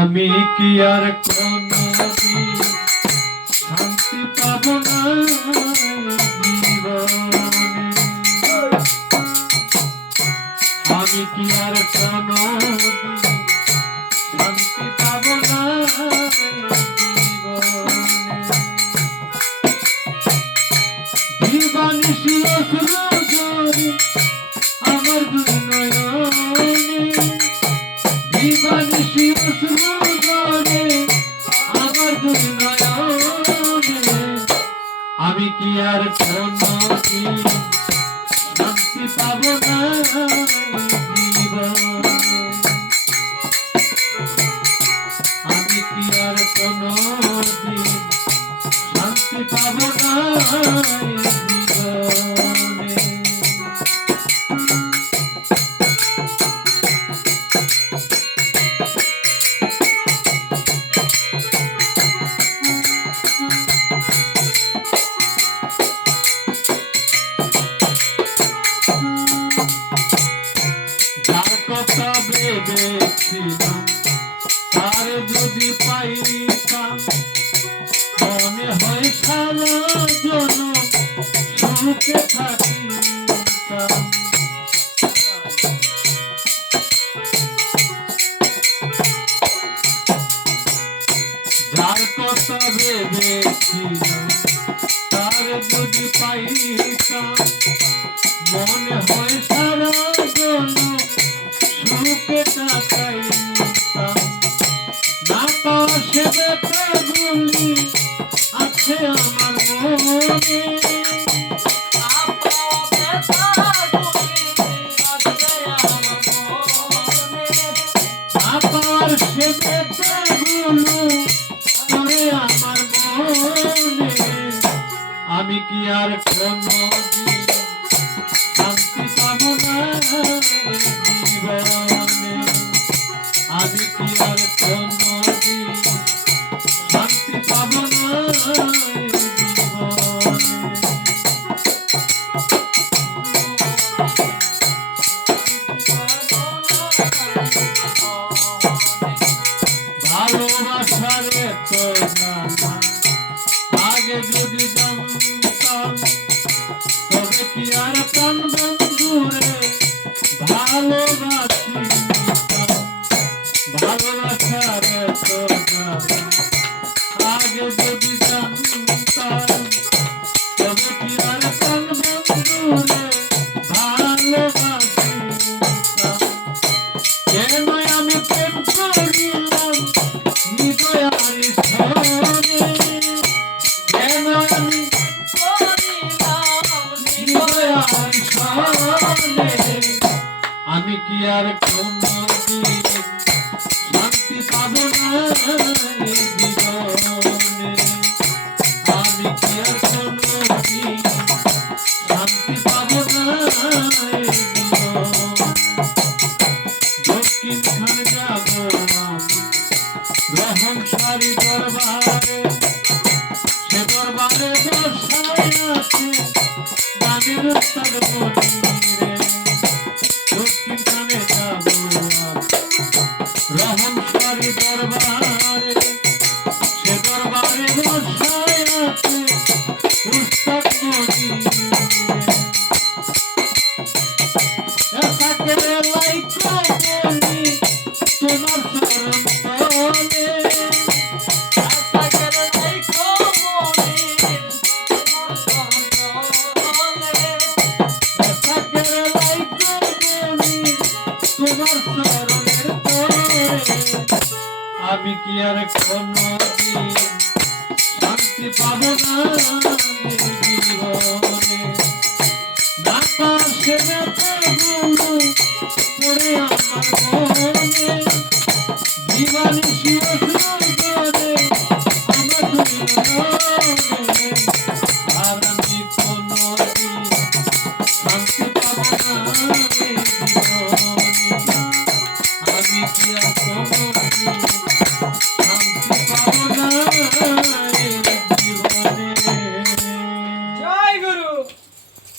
আমি কি আর কোনদিন শান্তি পাব না জীবনে? আমি কি আর কোনদিন শান্তি পাব না জীবনে? দিবানিশি অশ্রু ঝরে আমার দুই নয়নে, দিবানিশি অশ্রু ঝরে আমার দুই নয়নে। আমি কি আর কোনদিন শান্তি পাব না জীবনে? আমি কি আর কোনদিন শান্তি পাব না জীবনে? যার কথা ভেবেছিলাম তার যদি পাইতাম, মনে হয় সারা জনম সুখে থাকিতাম। যার কথা ভেবেছিলাম তার যদি পাইতাম, মনে হয় সারা জনম সুখে কাটাইতাম। না পাওয়া সে ব্যথাগুলি আছে আমার মনে, না পাওয়া ব্যথাগুলি আছে আমার মনে, না পাওয়ার সে ব্যথাগুলো করে আমার মনে। আমি কি আর কোনদিন শান্তি পাব না জীবনে? আমি কি আর কোনদিন শান্তি পাব না জীবনে? ভালোবাসার তো জানা আগে যদি জানতাম, তবে কি আর প্রাণ বন্ধুরে ভালোবাসিতাম। ভালোবাসার তো জানা আগে যদি জানতাম, তবে কি আর প্রাণ বন্ধুরে ভালোবাসিতাম। কেন আমি প্রেম করিলাম হৃদয়ার স্থলে, কেন আমি করিলাম হৃদয়ার স্থলে? আমি কি আর কোনদিন শান্তি পাব না জীবনে? আমি কি আর কোনদিন শান্তি পাব না জীবনে? দক্ষিণ খানে যাব আমি রহম সারি দরবারে, সে দরবারে বসায় আছে গানের উস্তাদ মনিরে। দক্ষিণ খানে যাব রহম সারি দরবারে, সে দরবারে বসায় আছে উস্তাদ মনিরে। একাকেরে লাইকা বলি তোমার চরণ তলে, একাকেরে লাইকা বলি তোমার চরণ তলে, একাকেরে লাইকা বলি তোমার চরণের তলে। আমি কি আর কোনদিন শান্তি পাব না?